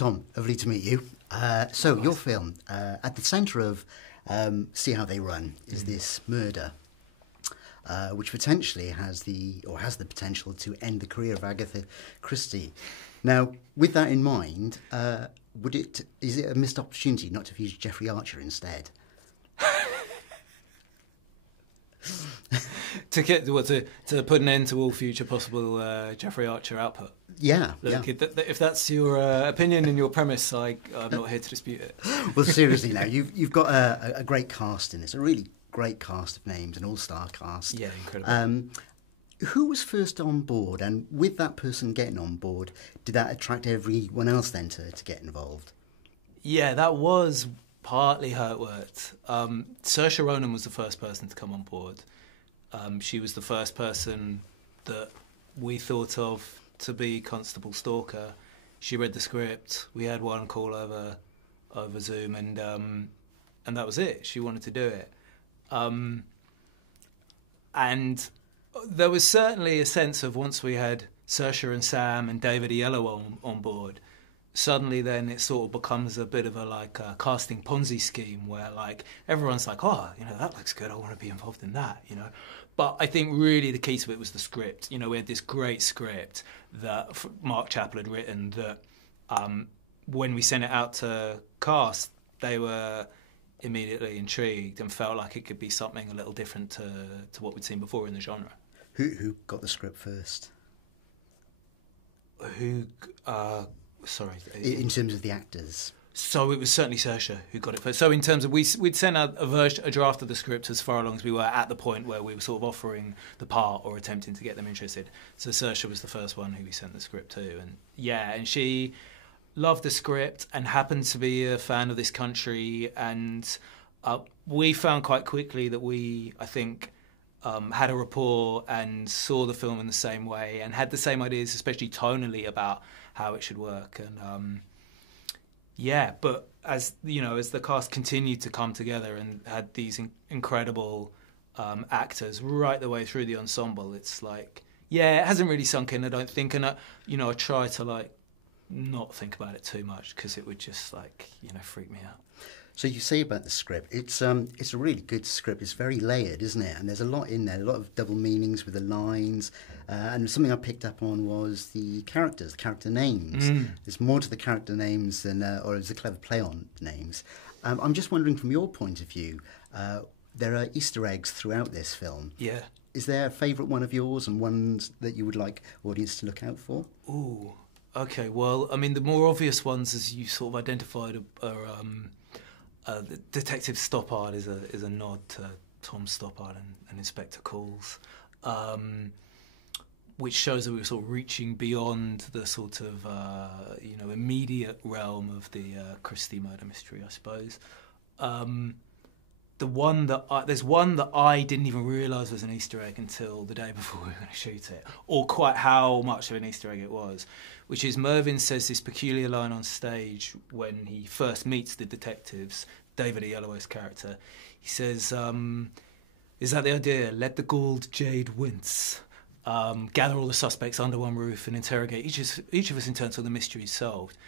Tom, lovely to meet you. So your film, at the centre of See How They Run, is this murder, which potentially has the potential to end the career of Agatha Christie. Now, with that in mind, is it a missed opportunity not to have used Jeffrey Archer instead? to put an end to all future possible Jeffrey Archer output. Yeah. Look, if that's your opinion and your premise, I'm not here to dispute it. Well, seriously, now you've got a great cast in this, a really great cast of names, an all-star cast. Yeah, incredible. Who was first on board, and with that person getting on board, did that attract everyone else then to get involved? Yeah, that was partly how it worked. Saoirse Ronan was the first person to come on board. She was the first person that we thought of to be Constable Stalker. She read the script. We had one call over Zoom, and that was it. She wanted to do it, and there was certainly a sense of once we had Saoirse and Sam and David Oyelowo on board. Suddenly then it sort of becomes a bit of a casting Ponzi scheme where everyone's like, oh, that looks good, I want to be involved in that, But I think really the key to it was the script. We had this great script that Mark Chappell had written that when we sent it out to cast, they were immediately intrigued and felt like it could be something a little different to what we'd seen before in the genre. Who got the script first? Sorry. In terms of the actors. So it was certainly Saoirse who got it first. So in terms of we'd sent out a draft of the script as far along as we were at the point where we were sort of offering the part or attempting to get them interested. So Saoirse was the first one who we sent the script to, and she loved the script and happened to be a fan of this country, and we found quite quickly that I think had a rapport and saw the film in the same way and had the same ideas, especially tonally, about how it should work. And but as the cast continued to come together and had these incredible actors right the way through the ensemble, it's it hasn't really sunk in, I don't think. And I try to not think about it too much because it would just freak me out. So you say about the script, it's a really good script. It's very layered, isn't it? And there's a lot in there, a lot of double meanings with the lines. And something I picked up on was the characters, the character names. There's more to the character names than, or it's a clever play on names. I'm just wondering, from your point of view, there are Easter eggs throughout this film. Yeah. Is there a favourite one of yours and ones that you would like audience to look out for? Ooh, okay. Well, I mean, the more obvious ones, as you sort of identified, are the Detective Stoppard is a nod to Tom Stoppard and Inspector Calls, which shows that we were sort of reaching beyond the sort of immediate realm of the Christie murder mystery, I suppose. There's one that I didn't even realise was an Easter egg until the day before we were going to shoot it, or quite how much of an Easter egg it was, which is Mervyn says this peculiar line on stage when he first meets the detectives, David Oyelowo's character. He says, is that the idea? Let the galled jade wince. Gather all the suspects under one roof and interrogate each of us in turn till the mystery is solved.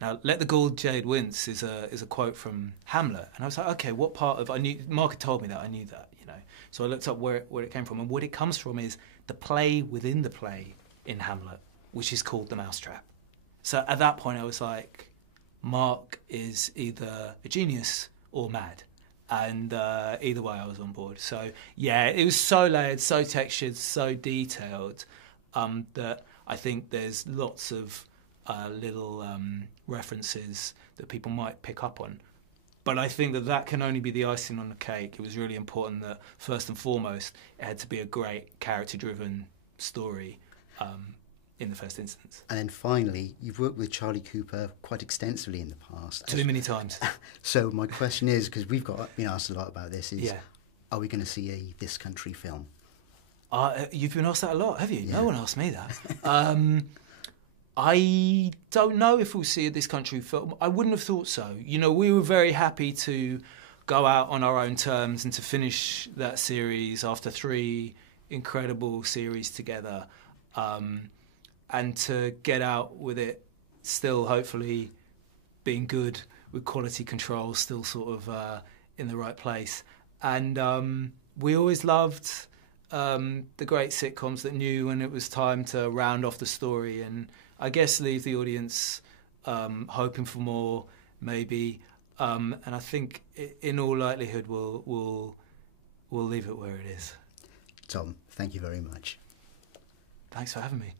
Now, let the galled jade wince is a quote from Hamlet, and I was like, okay, what part of Mark had told me that, I knew that, So I looked up where it came from, and what it comes from is the play within the play in Hamlet, which is called The Mousetrap. So at that point, I was like, Mark is either a genius or mad, and either way, I was on board. So yeah, it was so layered, so textured, so detailed that I think there's lots of little references that people might pick up on. But I think that can only be the icing on the cake. It was really important that, first and foremost, it had to be a great character-driven story in the first instance. And then finally, you've worked with Charlie Cooper quite extensively in the past. Too many times. So my question is, because we've been asked a lot about this, are we going to see a This Country film? You've been asked that a lot, have you? Yeah. No one asked me that. I don't know if we'll see a This Country film. I wouldn't have thought so. We were very happy to go out on our own terms and to finish that series after 3 incredible series together, and to get out with it still hopefully being good with quality control still sort of in the right place. And we always loved the great sitcoms that knew when it was time to round off the story and I guess leave the audience hoping for more, maybe. And I think in all likelihood we'll leave it where it is. Tom, thank you very much. Thanks for having me.